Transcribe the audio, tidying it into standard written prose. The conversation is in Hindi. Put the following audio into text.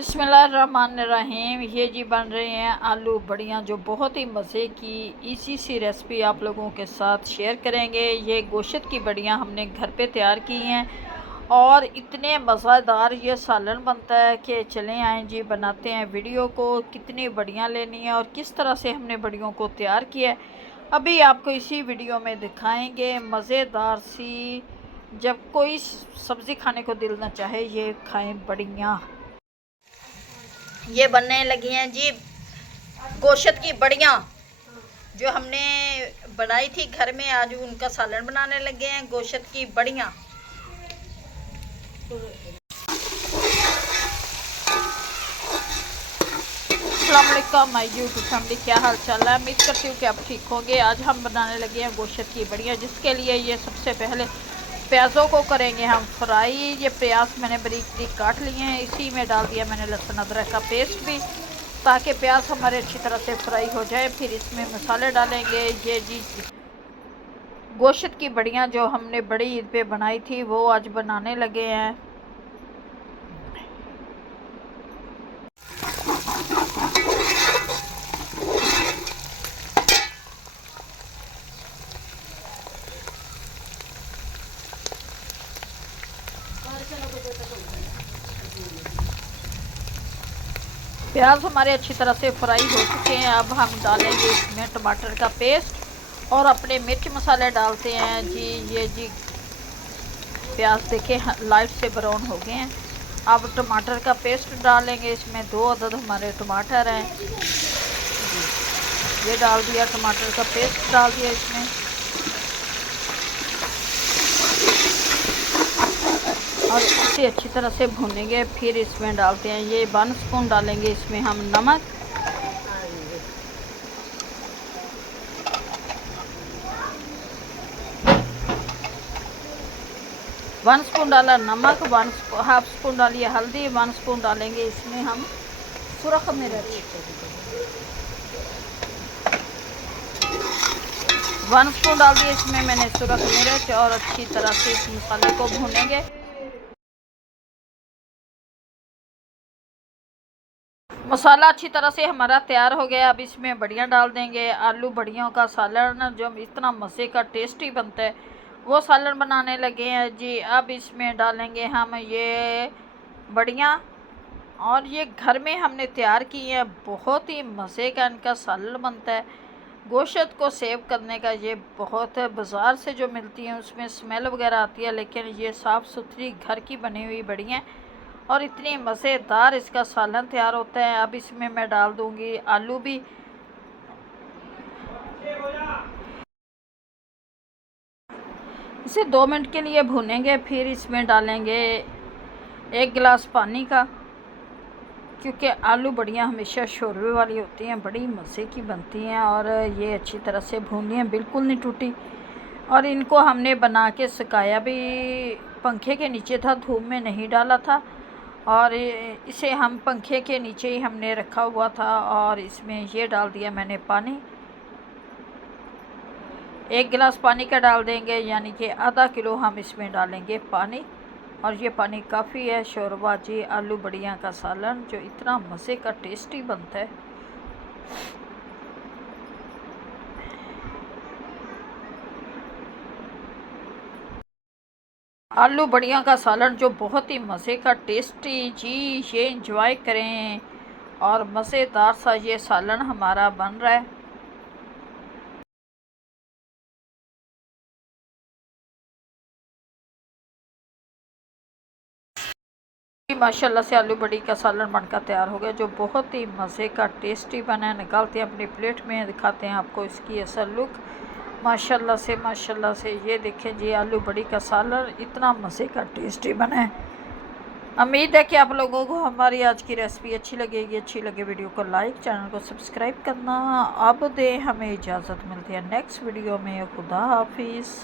बिस्मिल्लाहिर्रहमानिर्रहीम। ये जी बन रहे हैं आलू बड़ियाँ, जो बहुत ही मज़े की इजी सी रेसिपी आप लोगों के साथ शेयर करेंगे। ये गोश्त की बड़ियाँ हमने घर पे तैयार की हैं और इतने मज़ेदार ये सालन बनता है कि चलें आएँ जी बनाते हैं वीडियो को। कितनी बड़ियाँ लेनी है और किस तरह से हमने बड़ियों को तैयार किया है, अभी आपको इसी वीडियो में दिखाएंगे। मज़ेदार सी, जब कोई सब्ज़ी खाने को दिल ना चाहे, ये खाएं बड़ियाँ। ये बनने लगी हैं जी गोश्त की बड़ियाँ, जो हमने बनाई थी घर में। आज उनका सालन बनाने लगे हैं, गोश्त की बड़ियाँ। अस्सलाम वालेकुम माय यूट्यूब फैमिली, क्या हाल चाल है? उम्मीद करती हूँ कि आप ठीक होंगे। आज हम बनाने लगे हैं गोश्त की बड़ियाँ, जिसके लिए ये सबसे पहले प्याज़ों को करेंगे हम फ्राई। ये प्याज मैंने बारीक बारीक काट लिए हैं, इसी में डाल दिया मैंने लहसुन अदरक का पेस्ट भी, ताकि प्याज हमारे अच्छी तरह से फ्राई हो जाए। फिर इसमें मसाले डालेंगे। ये जी गोश्त की बड़ियाँ जो हमने बड़ी ईद पे बनाई थी, वो आज बनाने लगे हैं। प्याज हमारे अच्छी तरह से फ्राई हो चुके हैं। अब हम डालेंगे इसमें टमाटर का पेस्ट और अपने मिर्च मसाले डालते हैं जी। ये जी प्याज देखें लाइट से ब्राउन हो गए हैं। अब टमाटर का पेस्ट डालेंगे इसमें। 2 अदद हमारे टमाटर हैं, ये डाल दिया। टमाटर का पेस्ट डाल दिया इसमें। और इसे अच्छी तरह से भूनेंगे। फिर इसमें डालते हैं ये 1 स्पून डालेंगे इसमें हम नमक। वन स्पून डाला नमक, हाफ स्पून डालिए हल्दी, 1 स्पून डालेंगे इसमें हम सुरख मिर्च। 1 स्पून डाल दिए इसमें मैंने सुरख मिर्च और अच्छी तरह से इस मसाले को भूनेंगे। मसाला अच्छी तरह से हमारा तैयार हो गया। अब इसमें बड़ियाँ डाल देंगे। आलू बड़ियों का सालन जो इतना मज़े का टेस्टी बनता है, वो सालन बनाने लगे हैं जी। अब इसमें डालेंगे हम ये बड़ियाँ, और ये घर में हमने तैयार की है। बहुत ही मज़े का इनका सालन बनता है। गोश्त को सेव करने का ये बहुत, बाज़ार से जो मिलती हैं उसमें स्मेल वगैरह आती है, लेकिन ये साफ़ सुथरी घर की बनी हुई बड़ियाँ और इतनी मज़ेदार इसका सालन तैयार होता है। अब इसमें मैं डाल दूँगी आलू भी। इसे 2 मिनट के लिए भूनेंगे। फिर इसमें डालेंगे 1 गिलास पानी का, क्योंकि आलू बड़ियाँ हमेशा शोरबे वाली होती हैं, बड़ी मज़े की बनती हैं। और ये अच्छी तरह से भूनी है, बिल्कुल नहीं टूटी। और इनको हमने बना के सुखाया भी, पंखे के नीचे था, धूप में नहीं डाला था। और इसे हम पंखे के नीचे ही हमने रखा हुआ था। और इसमें ये डाल दिया मैंने पानी, 1 गिलास पानी का डाल देंगे, यानी कि आधा किलो हम इसमें डालेंगे पानी। और ये पानी काफ़ी है। शोरबा जी आलू बड़ियाँ का सालन जो इतना मज़े का टेस्टी बनता है। आलू बड़ियाँ का सालन जो बहुत ही मज़े का टेस्टी जी, ये इंजॉय करें। और मज़ेदार सा ये सालन हमारा बन रहा है। माशाल्लाह से आलू बड़ी का सालन बनकर तैयार हो गया, जो बहुत ही मज़े का टेस्टी बना है। निकालते हैं अपनी प्लेट में, दिखाते हैं आपको इसकी असल लुक। माशाल्लाह से ये देखें जी, आलू बड़ी का सालन इतना मज़े का टेस्टी बना है। उम्मीद है कि आप लोगों को हमारी आज की रेसिपी अच्छी लगेगी। अच्छी लगे वीडियो को लाइक, चैनल को सब्सक्राइब करना। अब दें हमें इजाज़त, मिलती है नेक्स्ट वीडियो में। खुदा हाफिज़।